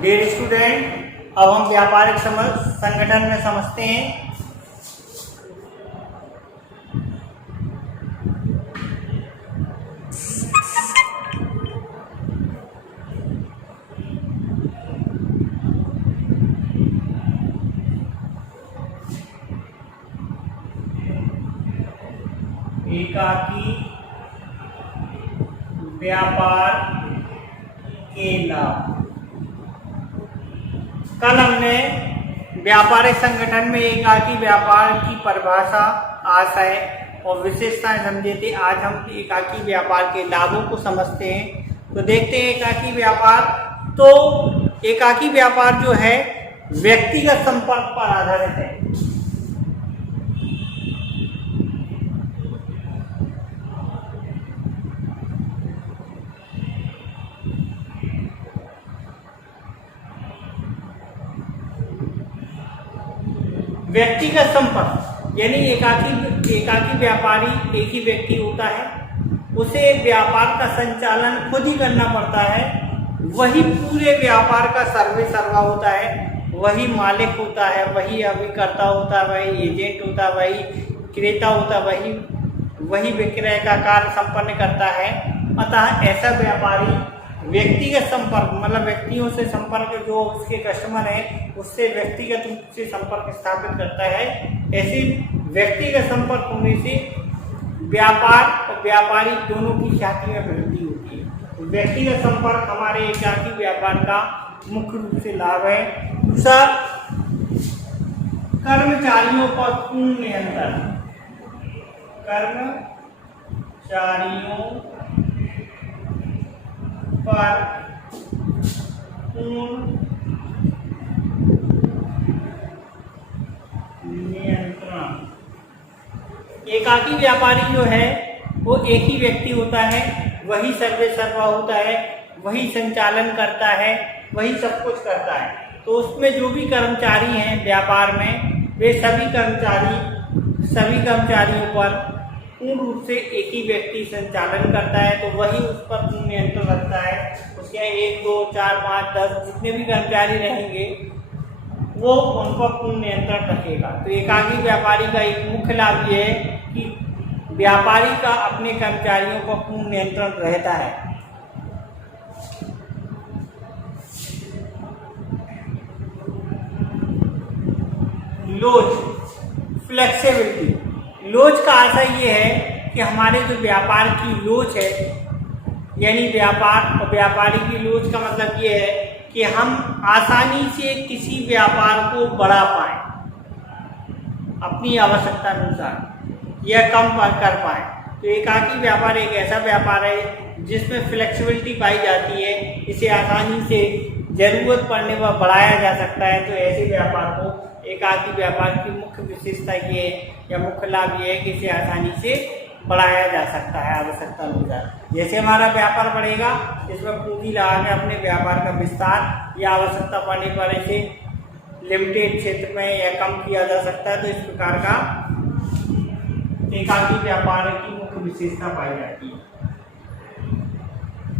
Dear student, अब हम व्यापारिक संगठन में समझते हैं। एकाकी व्यापार के लाभ। कल हमने व्यापारिक संगठन में एकाकी व्यापार की परिभाषा, आशय और विशेषताएं समझे थे। आज हम एकाकी व्यापार के लाभों को समझते हैं। तो देखते हैं एकाकी व्यापार। तो एकाकी व्यापार जो है व्यक्तिगत संपर्क पर आधारित है। व्यक्तिगत संपर्क यानी एकाकी व्यापारी एक ही व्यक्ति होता है, उसे व्यापार का संचालन खुद ही करना पड़ता है। वही पूरे व्यापार का सर्वा होता है, वही मालिक होता है, वही अभिकर्ता होता है, वही एजेंट होता है, वही क्रेता होता है, वही विक्रय का कार्य संपन्न करता है। अतः ऐसा व्यापारी व्यक्तिगत संपर्क मतलब व्यक्तियों से संपर्क, जो उसके कस्टमर हैं उससे व्यक्तिगत रूप से संपर्क स्थापित करता है। ऐसे व्यक्तिगत संपर्क होने से व्यापार और व्यापारी दोनों की ख्याति में वृद्धि होती है। व्यक्तिगत संपर्क हमारे एकाकी व्यापार का मुख्य रूप से लाभ है। दूसरा, कर्मचारियों पर पूर्ण नियंत्रण। कर्मचारियों पर पूर्ण नियंत्रण। एकाकी व्यापारी जो है वो एक ही व्यक्ति होता है, वही सर्वा होता है, वही संचालन करता है, वही सब कुछ करता है। तो उसमें जो भी कर्मचारी हैं व्यापार में, वे सभी कर्मचारियों पर पूर्ण रूप से एक ही व्यक्ति संचालन करता है। तो वही उस पर पूर्ण नियंत्रण रखता है। उसके 1, 2, 4, 5, 10 जितने भी कर्मचारी रहेंगे वो उन पर पूर्ण नियंत्रण रखेगा। तो एकाकी व्यापारी का एक मुख्य लाभ ये है कि व्यापारी का अपने कर्मचारियों पर पूर्ण नियंत्रण रहता है। लोच, फ्लेक्सिबिलिटी। लोच का आशय ये है कि हमारे जो व्यापार की लोच है, यानी व्यापार और व्यापारी की लोच का मतलब ये है कि हम आसानी से किसी व्यापार को बढ़ा पाए अपनी आवश्यकता अनुसार या कम कर पाए। तो एकाकी व्यापार एक ऐसा व्यापार है जिसमें फ्लेक्सिबिलिटी पाई जाती है। इसे आसानी से जरूरत पड़ने पर बढ़ाया जा सकता है। तो ऐसे व्यापार को एकाकी व्यापार की मुख्य विशेषता ये है या मुख्य लाभ ये है कि इसे आसानी से बढ़ाया जा सकता है आवश्यकता अनुसार। जैसे हमारा व्यापार बढ़ेगा, इसमें पूंजी लगा के अपने व्यापार का विस्तार या आवश्यकता पड़ने पर इसे लिमिटेड क्षेत्र में या कम किया जा सकता है। तो इस प्रकार का एकाकी व्यापार की मुख्य विशेषता पाई जाती है।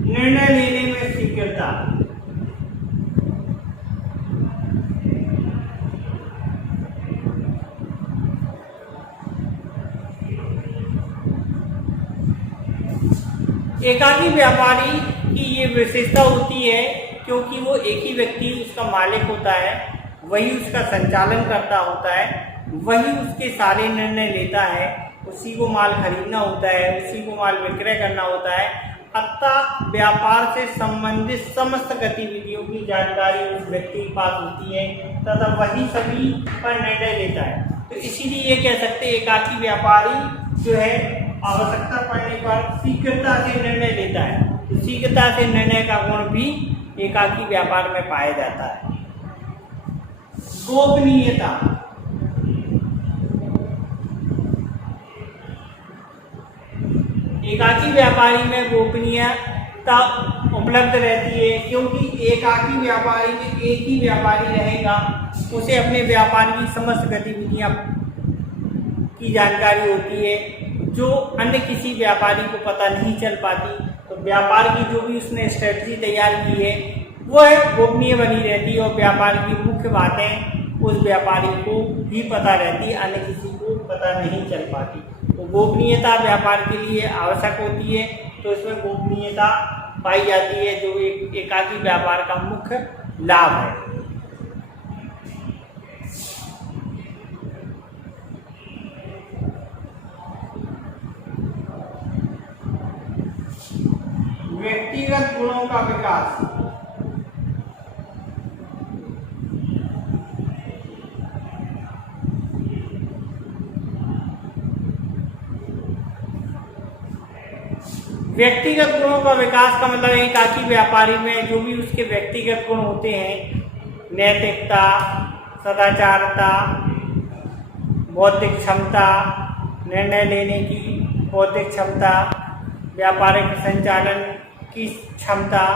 निर्णय लेने में शीघ्रता। एकाकी व्यापारी की ये विशेषता होती है क्योंकि वो एक ही व्यक्ति उसका मालिक होता है, वही उसका संचालन करता होता है, वही उसके सारे निर्णय लेता है, उसी को माल खरीदना होता है, उसी को माल विक्रय करना होता है। अतः व्यापार से संबंधित समस्त गतिविधियों की जानकारी उस व्यक्ति के पास होती है तथा वही सभी पर निर्णय लेता है। तो इसीलिए ये कह सकते हैं एकाकी व्यापारी जो है आवश्यकता पड़ने पर शीघ्रता से निर्णय लेता है। तो शीघ्रता से निर्णय का गुण भी एकाकी व्यापार में पाया जाता है। गोपनीयता। एकाकी व्यापारी में गोपनीयता उपलब्ध रहती है क्योंकि एकाकी व्यापारी में एक ही व्यापारी रहेगा, उसे अपने व्यापार की समस्त गतिविधियां की जानकारी होती है जो अन्य किसी व्यापारी को पता नहीं चल पाती। तो व्यापार की जो भी उसने स्ट्रेटजी तैयार की है वह गोपनीय बनी रहती है और व्यापार की मुख्य बातें उस व्यापारी को ही पता रहती है, अन्य किसी को पता नहीं चल पाती। तो गोपनीयता व्यापार के लिए आवश्यक होती है, तो इसमें गोपनीयता पाई जाती है, जो एक एकाकी व्यापार का मुख्य लाभ है। व्यक्तिगत गुणों का विकास। व्यक्तिगत गुणों का विकास का मतलब एकाकी व्यापारी में जो भी उसके व्यक्तिगत गुण होते हैं, नैतिकता, सदाचारता, बौद्धिक क्षमता, निर्णय लेने की बौद्धिक क्षमता, व्यापारिक संचालन की क्षमता,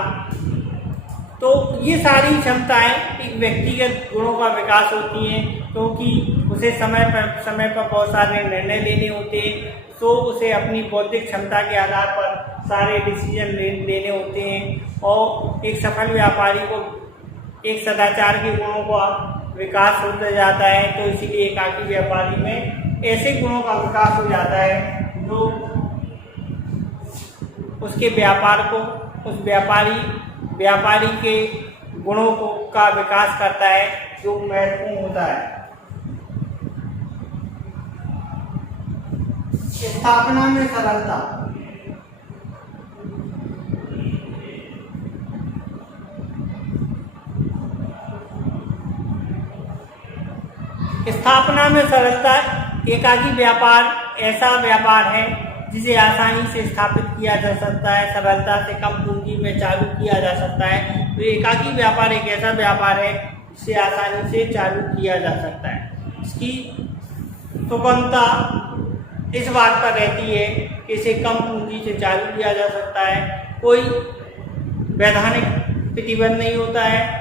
तो ये सारी क्षमताएं एक व्यक्तिगत गुणों का विकास होती हैं, क्योंकि उसे समय पर बहुत सारे निर्णय लेने होते हैं, तो उसे अपनी बौद्धिक क्षमता के आधार पर सारे डिसीजन लेने होते हैं। और एक सफल व्यापारी को एक सदाचार के गुणों का विकास होता जाता है, तो इसीलिए एकाकी व्यापारी में ऐसे गुणों का विकास हो जाता है जो उसके व्यापार को, उस व्यापारी के गुणों को का विकास करता है, जो महत्वपूर्ण होता है। स्थापना में सरलता। स्थापना में सरलता एकाकी व्यापार ऐसा व्यापार है जिसे आसानी से स्थापित किया जा सकता है, सरलता से कम पूंजी में चालू किया जा सकता है। तो एकाकी व्यापार एक ऐसा व्यापार है जिसे आसानी से चालू किया जा सकता है। इसकी सुगमता इस बात पर रहती है कि इसे कम पूंजी से चालू किया जा सकता है, कोई वैधानिक प्रतिबंध नहीं होता है।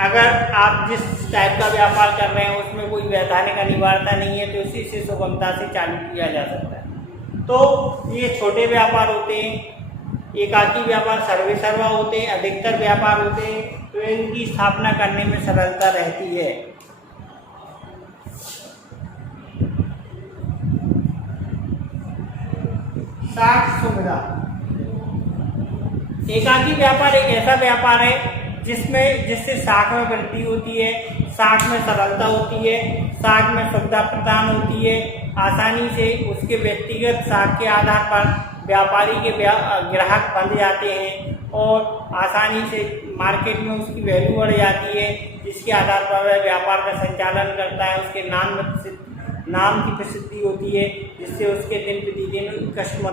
अगर आप जिस टाइप का व्यापार कर रहे हैं उसमें कोई वैधानिक अनिवार्यता नहीं है, तो इसी से सुगमता से चालू किया जा सकता है। तो ये छोटे व्यापार होते हैं, एकाकी व्यापार सर्वेसर्वा होते हैं, अधिकतर व्यापार होते हैं, तो इनकी स्थापना करने में सरलता रहती है। साख सुविधा। एकाकी व्यापार एक ऐसा व्यापार है जिससे साख में वृद्धि होती है, साख में सरलता होती है, साख में सुविधा प्रदान होती है। आसानी से उसके व्यक्तिगत साख के आधार पर व्यापारी के ग्राहक बन जाते हैं और आसानी से मार्केट में उसकी वैल्यू बढ़ जाती है, जिसके आधार पर वह व्यापार का संचालन करता है। उसके नाम की प्रसिद्धि होती है, जिससे उसके दिन प्रतिदिन कस्टमर